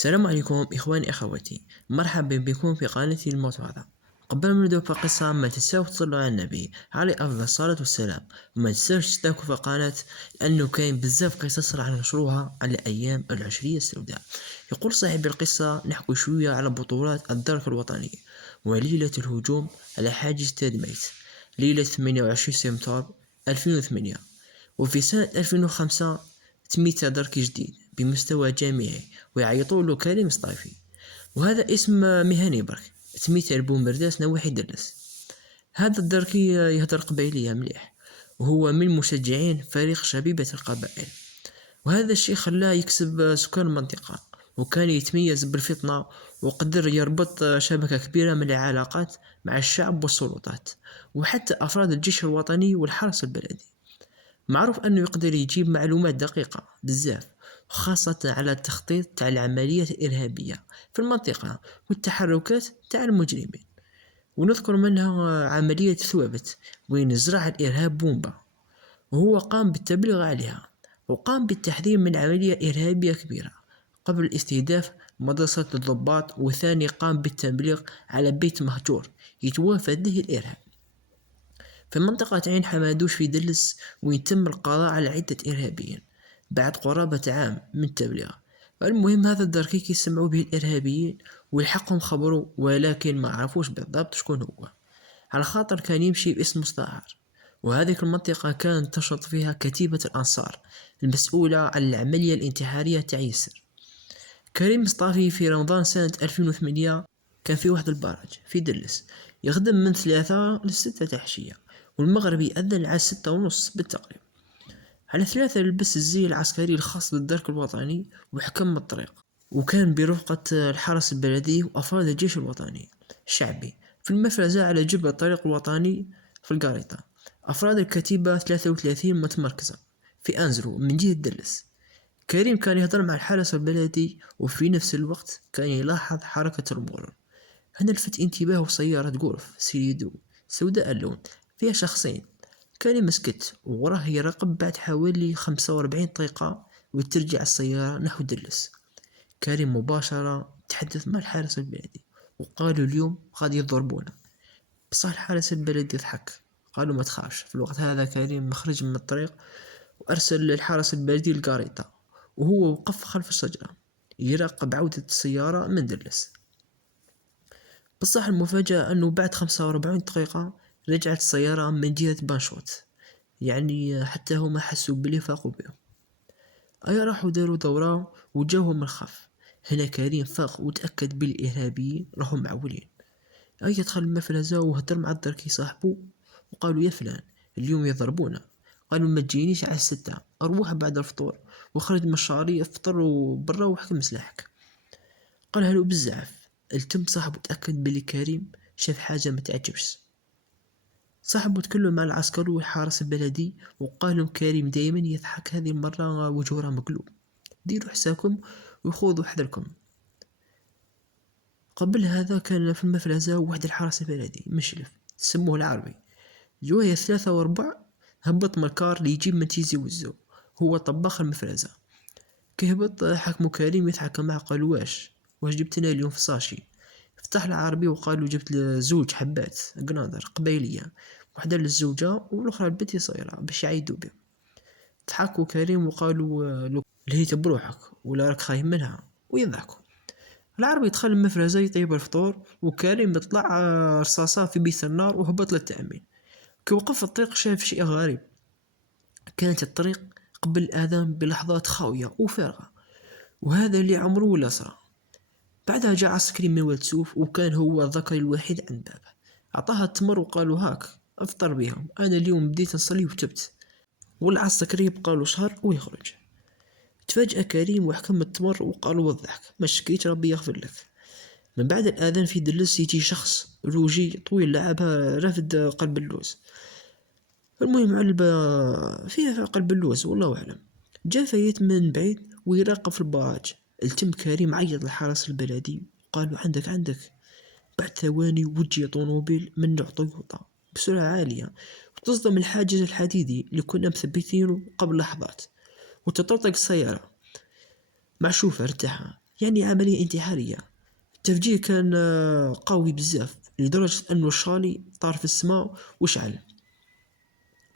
السلام عليكم إخواني أخواتي، مرحبا بكم في قناتي المتواضعة. قبل ما نبدأ في القصة ما تنساو تصلوا على النبي عليه أفضل الصلاة والسلام، وما تنساوش تشتركوا في القناة لأنه كاين بزاف قصص راح ننشروها على أيام العشرية السوداء. يقول صاحب القصة: نحكي شوية على بطولات الدرك الوطني وليلة الهجوم على حاجز تادميت ليلة 28 سبتمبر 2008. وفي سنة 2005 تميت درك جديد بمستوى جامعي ويعيطوا له كريم مصطفي، وهذا اسم مهني برك. تميت بومبرداس نواحي دلس. هذا الدركي يهدر قبيلية مليح، وهو من مشجعين فريق شبيبة القبائل، وهذا الشيء خلاه يكسب سكان المنطقة، وكان يتميز بالفطنة وقدر يربط شبكة كبيرة من العلاقات مع الشعب والسلطات وحتى أفراد الجيش الوطني والحرس البلدي. معروف أنه يقدر يجيب معلومات دقيقة بزاف، خاصة على التخطيط تاع العمليات الإرهابية في المنطقة والتحركات تاع المجرمين. ونذكر منها عملية ثوابت وين زرع الإرهاب بومبا، وهو قام بالتبليغ عليها، وقام بالتحذير من عملية إرهابية كبيرة قبل استهداف مدرسة الضباط، وثاني قام بالتبليغ على بيت مهجور يتوافد له الإرهاب في منطقة عين حمادوش في دلس، وين تم القضاء على عدة إرهابيين بعد قرابة عام من التبليغ. المهم هذا الدركيك يسمعوا به الإرهابيين ويلحقهم خبروا، ولكن ما عرفوش بالضبط شكون هو، على خاطر كان يمشي باسم مستعار. وهذه المنطقة كانت تنشط فيها كتيبة الأنصار المسؤولة عن العملية الانتحارية تاع ياسر. كريم مصطفي في رمضان سنة 2008 كان في واحد البراج في دلس يخدم من 3 ل6 تاع العشية، والمغرب يأذن على 6:30 بالتقريب. على 3 لبس الزي العسكري الخاص بالدرك الوطني وحكم الطريق، وكان برفقة الحرس البلدي وأفراد الجيش الوطني الشعبي في المفرزة على جبل الطريق الوطني في القاريطة. أفراد الكتيبة 33 متمركزة في أنزرو من جهة دلس. كريم كان يهضر مع الحرس البلدي وفي نفس الوقت كان يلاحظ حركة المرور. هنا لفت انتباهه سيارة غولف سيدو سوداء اللون فيها شخصين. كان مسكت وراه يراقب. بعد حوالي 45 دقيقة وترجع السيارة نحو دلس. كريم مباشرة تحدث مع الحارس البلدي وقالوا اليوم غادي يضربونا. بصح الحارس البلدي ضحك، قالوا ما تخافش. في الوقت هذا كريم مخرج من الطريق وأرسل الحارس البلدي القاريطة، وهو وقف خلف الشجرة يراقب عودة السيارة من دلس. بصح المفاجأة أنه بعد 45 دقيقة رجعت السيارة من جهة بانشوت، يعني حتى هما حسوا بلي فاقوا بهم. أي راحوا داروا دورة وجاوهم الخف. هنا كريم فاق وتأكد بالإرهابيين راحوا معولين. أي دخل المفرزة وهدر مع الدركي صاحبه وقالوا: يا فلان اليوم يضربونا. قالوا: ما تجينيش على 6، أروح بعد الفطور. وخرج من الشعرية فطر وبرا وحكم سلاحك. قالها له بزاف. التم صاحبه تأكد بلي كريم شاف حاجة ما تعجبش. صاحبه تكلم مع العسكر والحارس البلدي وقال لهم: كريم دايما يضحك، هذه المرة وجهه راه مقلوب، ديروا حساكم وخذوا حذركم. قبل هذا كان في المفرزة واحد الحارس البلدي مشرف سموه العربي، جواه 3 و4 هبط من الكار اللي يجيب من تيزي وزو، هو طباخ المفرزة. كهبط حكموا كريم يضحك معه، قالوا: واش جبتنا اليوم في ساشي؟ فتح العربي وقالوا: جبت زوج حبات قناضر قبيلية، وحدة للزوجة والاخرى البنت صغيرة باش يعيدوا بهم. ضحكوا كريم وقالوا له: لهيت بروحك ولا راك خايف منها؟ ويضحكوا. العربي دخل المفرزة يطيب الفطور، وكريم طلع رصاصة في بيت النار وهبط للتأمين. كي وقف في الطريق شاف شيء غريب. كانت الطريق قبل الآذان بلحظات خاوية وفارغة، وهذا اللي عمره ولا صرا. بعدها جاء عسكري من ولد سوف، وكان هو الذكر الوحيد عند بابه. أعطاها التمر وقالوا: هاك افطر بهم، أنا اليوم بديت نصلي وتبت. والعسكري يبقى له شهر ويخرج. تفاجأ كريم وحكم التمر وقالوا والضحك: ما شكيت ربي يغفر لك. من بعد الآذان في دلس يجي شخص روجي طويل لعبها رفد قلب اللوز. المهم علبة فيها قلب اللوز والله أعلم. جا فايت من بعيد ويراقب في البراج. التم كريم عيط للحرس البلدي وقالوا: عندك. بعد ثواني وجه طونوبيل من نوع تويوتا بسرعة عالية وتصدم الحاجز الحديدي اللي كنا مثبتينه قبل لحظات، وتطرطق السيارة مع شوفة ارتاحة. يعني عملية انتحارية. التفجير كان قوي بزاف لدرجة أنه الشالي طار في السماء وشعل.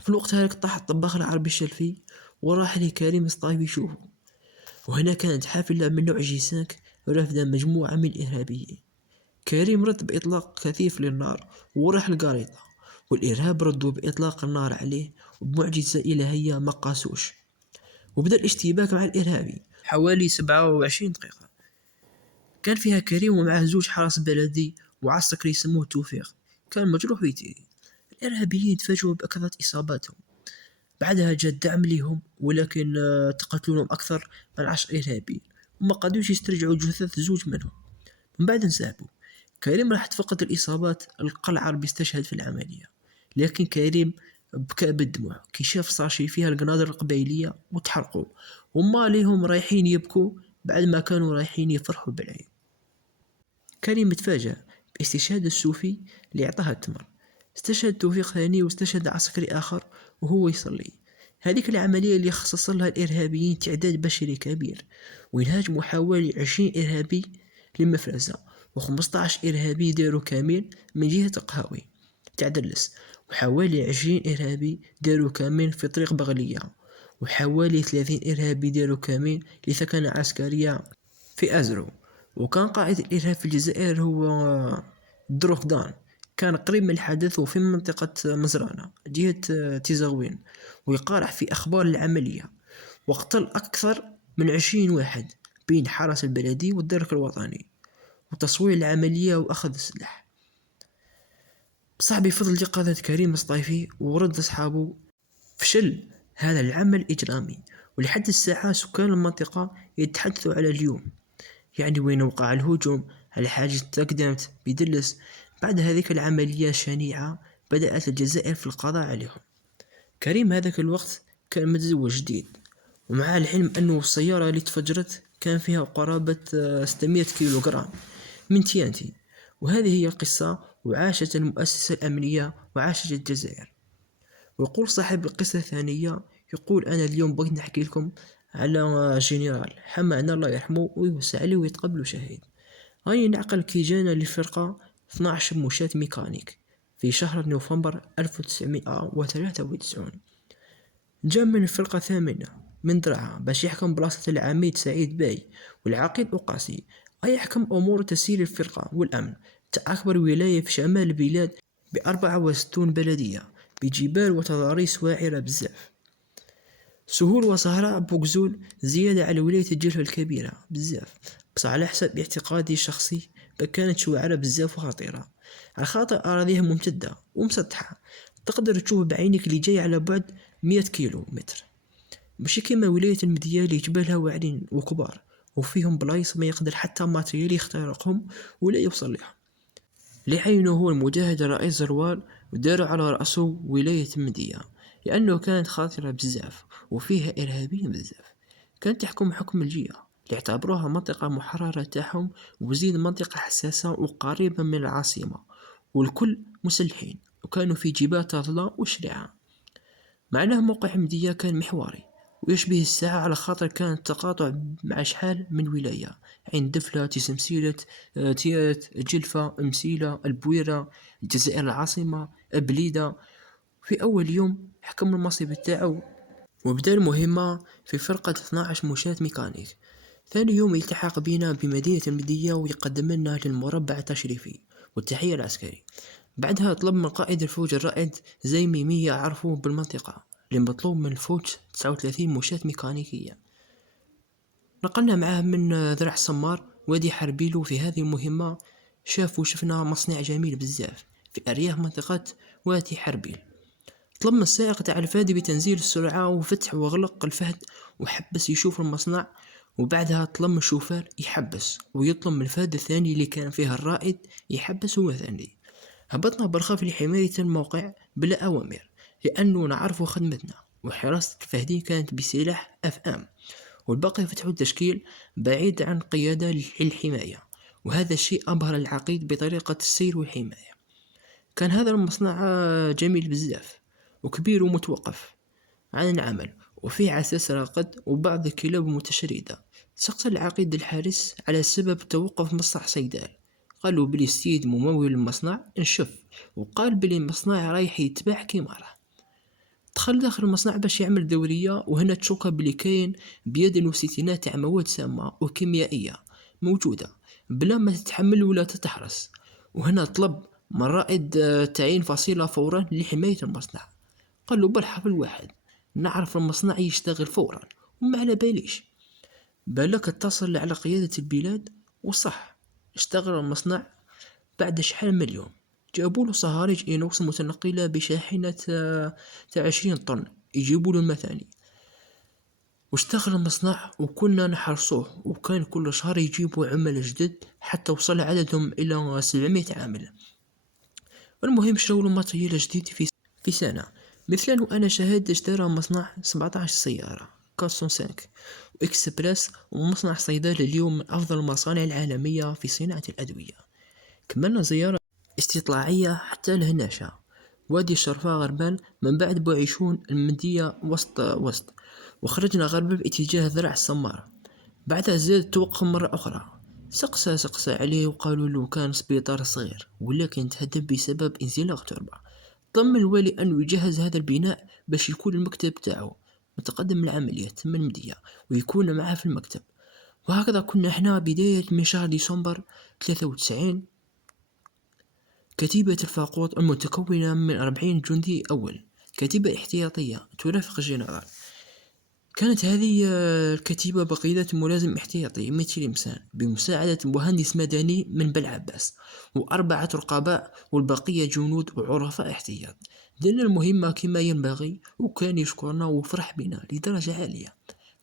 في الوقت هذاك طاح الطباخ العربي الشلفي وراح ليه كريم السطايفي يشوفه. وهنا كانت حافلة من نوع جيسانك رافدة مجموعة من الإرهابيين. كريم رد بإطلاق كثيف للنار وراح القريطة، والإرهاب ردوا بإطلاق النار عليه وبمعجزة إلهية ما قاسوش. وبدأ الاشتباك مع الإرهابي حوالي 27 دقيقة. كان فيها كريم ومعه زوج حرس بلدي وعسكري يسموه توفيق، كان مجروح ويتيري. الإرهابيين تفاجئوا بكثرة إصاباتهم. بعدها جاء الدعم ليهم، ولكن تقتلونهم أكثر من 10 إرهابيين وما قدروش يسترجعوا جثث زوج منهم. من بعد انسحبوا. كريم راح تفقد الإصابات. القلعة بيستشهد في العملية، لكن كريم بكى بالدموع كي شاف صار شي فيها القناصر القبيلية وتحرقوا، وما ليهم رايحين يبكوا بعد ما كانوا رايحين يفرحوا بالعيد. كريم تفاجأ باستشهاد الصوفي اللي اعطاها التمر. استشهد توفيق ثاني واستشهد عسكري آخر وهو يصلي. هذيك العملية اللي خصص لها الإرهابيين تعداد بشري كبير، وينهاجموا حوالي 20 إرهابي للمفرزة، و15 إرهابي داروا كمين من جهة قهاوي تاع دلس، وحوالي 20 إرهابي داروا كمين في طريق بغلية، وحوالي 30 إرهابي داروا كمين لثكنة عسكرية في أزرو. وكان قائد الإرهاب في الجزائر هو دروخدان، كان قريب من الحدث وفي منطقة مزرانة جهة تيزاوين، ويقارح في أخبار العملية، واقتل أكثر من 20 واحد بين حرس البلدي والدرك الوطني وتصوير العملية وأخذ السلاح. بصح بفضل قادة كريم السطايفي ورد أصحابه فشل هذا العمل الإجرامي، ولحد الساعة سكان المنطقة يتحدثوا على اليوم، يعني وين وقع الهجوم على حاجة تقدمت بدلس. بعد هذه العملية الشنيعة بدأت الجزائر في القضاء عليهم. كريم هذاك الوقت كان متزوج جديد، ومع العلم أنه السيارة اللي تفجرت كان فيها قرابة 600 كيلوغرام من تيانتي. وهذه هي القصة، وعاشت المؤسسة الأمنية وعاشت الجزائر. ويقول صاحب القصة الثانية، يقول أنا اليوم بغيت نحكي لكم على جنرال حمانا الله يرحمه ويوسع عليه ويتقبله شهيد. هاي نعقل كي جانا للفرقة 12 مشاة ميكانيك في شهر نوفمبر 1993. جاء من الفرقة الثامنة من درعا باش يحكم بلاصة العميد سعيد باي والعقيد أقاسي، أي يحكم أمور تسيير الفرقة والأمن تاع أكبر ولاية في شمال البلاد ب64 بلدية بجبال وتضاريس واعرة بزاف. سهول وصحراء بوكزول زيادة على ولاية الجرفة الكبيرة بزاف، بس على حسب اعتقادي الشخصي كانت شوارع بزاف وخطيرة، على خاطر أراضيها ممتدة ومسطحة، تقدر تشوف بعينك اللي جاي على بعد 100 كيلو متر، ماشي كيما ولاية المدية اللي جبالها واعرين وكبار وفيهم بلايص ما يقدر حتى ماتريال يخترقهم ولا يوصل لهم. اللي عينه هو المجاهد الرئيس زروال وداروا على رأسه ولاية المدية لأنه كانت خطيرة بزاف وفيها إرهابيين بزاف. كانت تحكم حكم الجية اللي اعتبروها منطقة محررة تاعهم، وزيد منطقة حساسة وقريبة من العاصمة، والكل مسلحين وكانوا في جبال تظلام وشرعة. معناه موقع مدية كان محوري ويشبه الساعة، على خاطر كان التقاطع مع شحال من ولاية، عين دفلة، تسمسيلة، تيات، جلفة، مسيلة، البويرة، الجزائر العاصمة، بليدة. في أول يوم حكم المنصب تاعو وبدأ المهمة في فرقة 12 مشاة ميكانيك. ثاني يوم يلتحق بنا بمدينة المدية ويقدم لنا للمربع التشريفي والتحية العسكري. بعدها طلب من قائد الفوج الرائد زيمي مية يعرفوه بالمنطقة، اللي مطلوب من الفوج 39 مشاة ميكانيكية. نقلنا معاه من ذرع سمار وادي حربيلو. في هذه المهمة شفنا مصنع جميل بزاف في أرياف منطقة وادي حربيل. طلب من السائق تاع الفهد بتنزيل السرعة وفتح وغلق الفهد وحبس يشوف المصنع، وبعدها طلب من الشوفير يحبس ويطلب من الفهد الثاني اللي كان فيها الرائد يحبس هو ثاني. هبطنا برخاف لحماية الموقع بلا أوامر لأنه نعرف خدمتنا، وحراسة الفهدين كانت بسلاح أفئام، والباقي فتحوا التشكيل بعيد عن قيادة للحماية. وهذا الشيء أبهر العقيد بطريقة السير والحماية. كان هذا المصنع جميل بزاف وكبير ومتوقف عن العمل، وفيه عساس راقد وبعض الكلاب متشردة. سقط العقيد الحارس على سبب توقف مصنع صيدال. قالوا بلي السيد ممول المصنع انشف، وقال بلي المصنع رايح يتباع كيما راه. دخل داخل المصنع باش يعمل دورية، وهنا تشوكا بلي كاين بيد وستينات تاع مواد سامة وكيميائية موجودة بلا ما تتحمل ولا تتحرس. وهنا طلب من رائد تعيين فصيلة فورا لحماية المصنع. قال له بالحرف الواحد، نعرف المصنع يشتغل فورا وما على باليش. بالك اتصل على قيادة البلاد، وصح اشتغل المصنع. بعد شحال من يوم جابوا له صهاريج إينوكس متنقلة بشاحنة تاع 20 طن يجيبوا له المثاني. واشتغل المصنع وكنا نحرصوه، وكان كل شهر يجيبوا عملاء جدد حتى وصل عددهم إلى 700 عامل. والمهم شراو له ماتريال جديد في سنة. مثلا وأنا شاهد اشترى مصنع 17 سيارة 405 وإكسبريس، ومصنع صيدال اليوم من أفضل المصانع العالمية في صناعة الأدوية. كملنا زيارة استطلاعية حتى لهناشا وادي الشرفاء غربال، من بعد بوعيشون المندية وسط. وخرجنا غرب باتجاه ذرع السمارة. بعدها زاد توقف مرة أخرى. سقسى عليه وقالوا له كان سبيطار صغير ولكن تهدم بسبب انزلاق تربة. طم الوالي أنه يجهز هذا البناء باش يكون المكتب تاعو متقدم العمليات من المدية ويكون معاه في المكتب. وهكذا كنا احنا بداية من شهر ديسمبر 93. كتيبة الفاقوط المتكونة من 40 جندي أول، كتيبة احتياطية ترافق الجنرال. كانت هذه الكتيبة بقيادة ملازم احتياطي مثل إمسان بمساعدة مهندس مدني من بلعباس، و4 رقباء، والبقية جنود وعرفاء احتياط. درنا المهمة كما ينبغي، وكان يشكرنا وفرح بنا لدرجة عالية.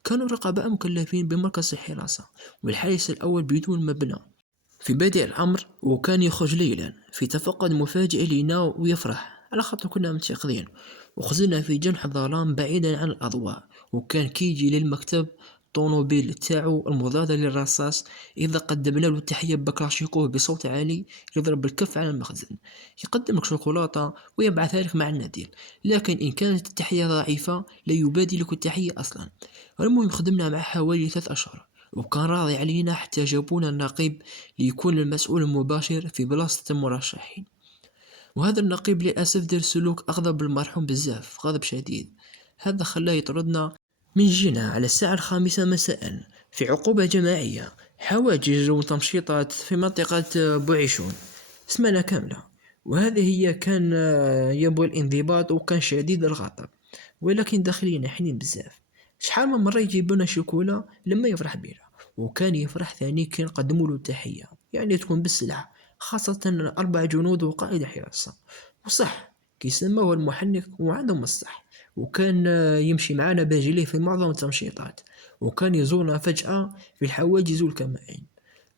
كانوا الرقباء مكلفين بمركز الحراسة والحارس الأول بدون مبنى في بادئ الأمر، وكان يخرج ليلا في تفقد مفاجئ لينا ويفرح على خاطر كنا متيقظين. وخزنا في جنح الظلام بعيدا عن الأضواء، وكان كيجي للمكتب طونوبيل تاعو المضادة للرصاص. إذا قدمنا له التحية بكلاشيكوف بصوت عالي يضرب الكف على المخزن، يقدم لك شوكولاتة ويبعثها لك مع الناديل. لكن إن كانت التحية ضعيفة لا يبادي لك التحية أصلا. المهم خدمنا مع حوالي 3 أشهر، وكان راضي علينا حتى جابونا النقيب ليكون المسؤول المباشر في بلاصة المرشحين. وهذا النقيب للأسف دار سلوك أغضب المرحوم بزاف، غضب شديد. هذا خلاه يطردنا من جنة على الساعة 5 مساء في عقوبة جماعية، حواجز وتمشيطات في منطقة بوعيشون سمانة كاملة. وهذه هي كان يبغي الانضباط وكان شديد الغضب، ولكن داخلين حنين بزاف. شحال من مرة يجيبونا شوكولا لما يفرح بينا، وكان يفرح ثاني كي نقدموا له التحية، يعني تكون بالسلعة، خاصة 4 جنود وقائد حراسة. وصح كي سموه المحنك وعندهم الصح. وكان يمشي معنا برجليه في معظم التنشيطات، وكان يزورنا فجأة في الحواجز والكمائن.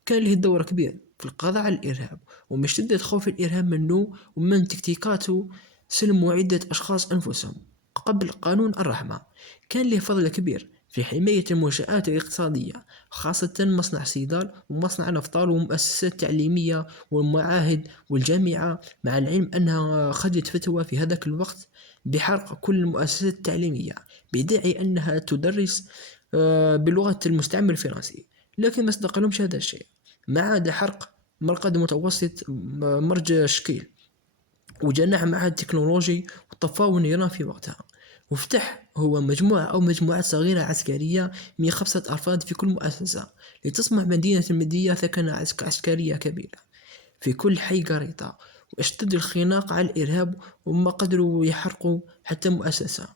كان له دور كبير في القضاء على الإرهاب، ومن شدة خوف الإرهاب منه ومن تكتيكاته سلموا عدة أشخاص أنفسهم قبل قانون الرحمة. كان له فضل كبير في حماية المنشآت الاقتصادية، خاصة مصنع سيدال ومصنع نفطال ومؤسسات تعليمية والمعاهد والجامعة، مع العلم أنها خرجت فتوى في هذاك الوقت بحرق كل المؤسسات التعليمية بداعي أنها تدرس بلغة المستعمر الفرنسي. لكن ما صدقلهمش هذا الشيء، ما عدا حرق مرقد متوسط مرج شكيل وجناح معهد تكنولوجي وطفاو النيران في وقتها. وفتح هو مجموعة أو مجموعات صغيرة عسكرية من 5 أفراد في كل مؤسسة، لتصبح مدينة المدية ثكنة عسكرية كبيرة في كل حي قريطة. واشتد الخناق على الإرهاب وما قدروا يحرقوا حتى مؤسسة.